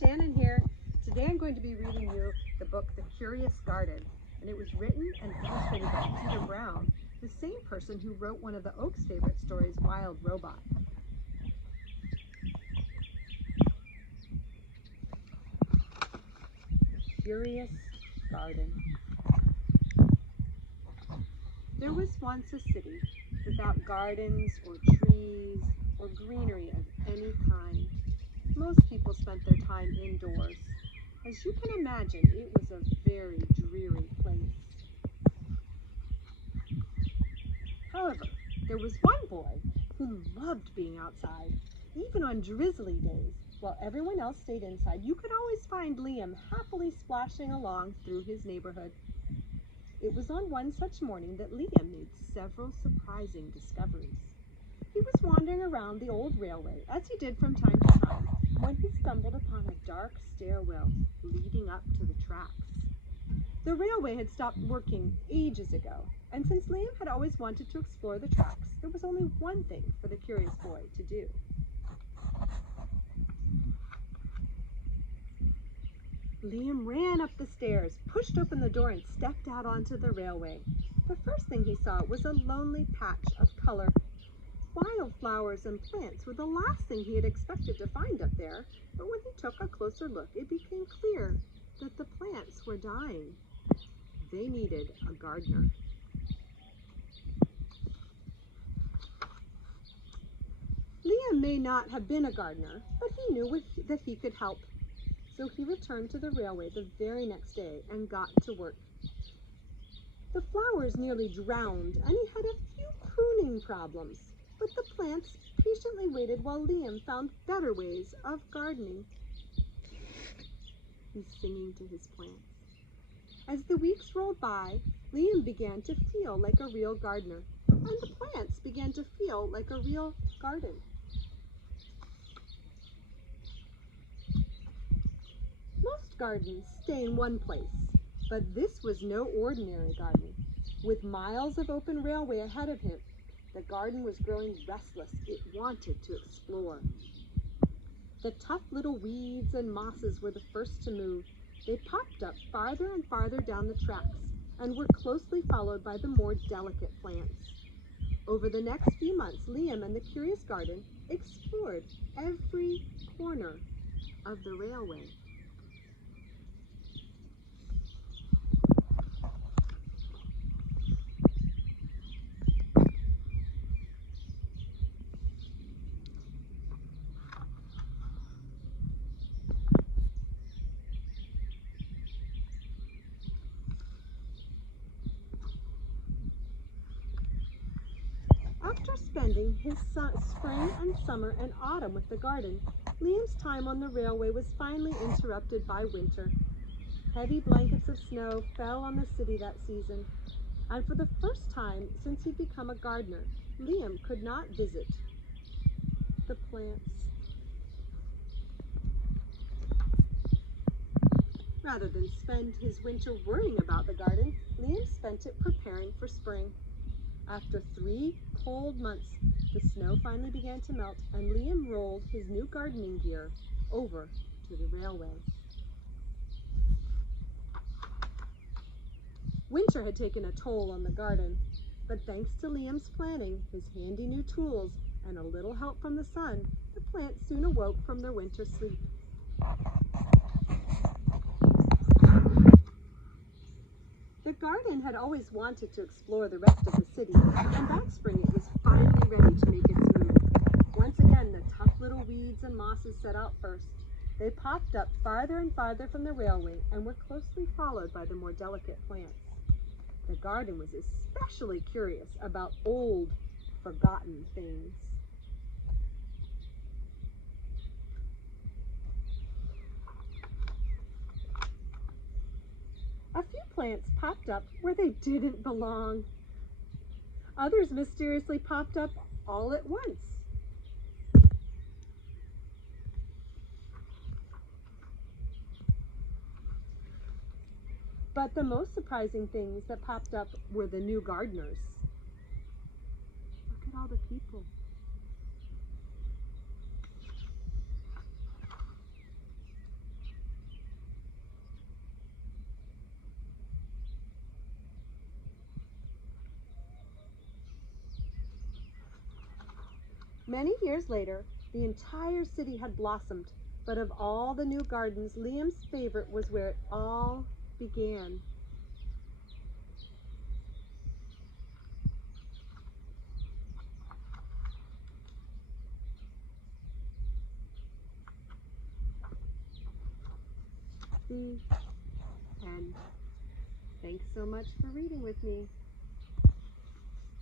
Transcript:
Shannon here. Today I'm going to be reading you the book The Curious Garden, and it was written and illustrated by Peter Brown, the same person who wrote one of the Oaks' favorite stories, Wild Robot. Curious Garden. There was once a city without gardens or trees or greenery of any kind. Most people spent their time indoors. As you can imagine, it was a very dreary place. However, there was one boy who loved being outside, even on drizzly days. While everyone else stayed inside, you could always find Liam happily splashing along through his neighborhood. It was on one such morning that Liam made several surprising discoveries. He was wandering around the old railway, as he did from time to time, when he stumbled upon a dark stairwell leading up to the tracks. The railway had stopped working ages ago, and since Liam had always wanted to explore the tracks, there was only one thing for the curious boy to do. Liam ran up the stairs, pushed open the door, and stepped out onto the railway. The first thing he saw was a lonely patch of color. Wildflowers and plants were the last thing he had expected to find up there, but when he took a closer look, it became clear that the plants were dying. They needed a gardener. Liam may not have been a gardener, but he knew that he could help. So he returned to the railway the very next day and got to work. The flowers nearly drowned, and he had a few pruning problems, but the plants patiently waited while Liam found better ways of gardening. He's singing to his plants. As the weeks rolled by, Liam began to feel like a real gardener, and the plants began to feel like a real garden. Most gardens stay in one place, but this was no ordinary garden. With miles of open railway ahead of him, the garden was growing restless. It wanted to explore. The tough little weeds and mosses were the first to move. They popped up farther and farther down the tracks and were closely followed by the more delicate plants. Over the next few months, Liam and the Curious Garden explored every corner of the railway. After spending his spring and summer and autumn with the garden, Liam's time on the railway was finally interrupted by winter. Heavy blankets of snow fell on the city that season, and for the first time since he'd become a gardener, Liam could not visit the plants. Rather than spend his winter worrying about the garden, Liam spent it preparing for spring. After 3 cold months, the snow finally began to melt, and Liam rolled his new gardening gear over to the railway. Winter had taken a toll on the garden, but thanks to Liam's planning, his handy new tools, and a little help from the sun, the plants soon awoke from their winter sleep. The garden had always wanted to explore the rest of the city, and that spring it was finally ready to make its move. Once again, the tough little weeds and mosses set out first. They popped up farther and farther from the railway and were closely followed by the more delicate plants. The garden was especially curious about old, forgotten things. A few plants popped up where they didn't belong. Others mysteriously popped up all at once. But the most surprising things that popped up were the new gardeners. Look at all the people. Many years later, the entire city had blossomed, but of all the new gardens, Liam's favorite was where it all began. The end. Thanks so much for reading with me.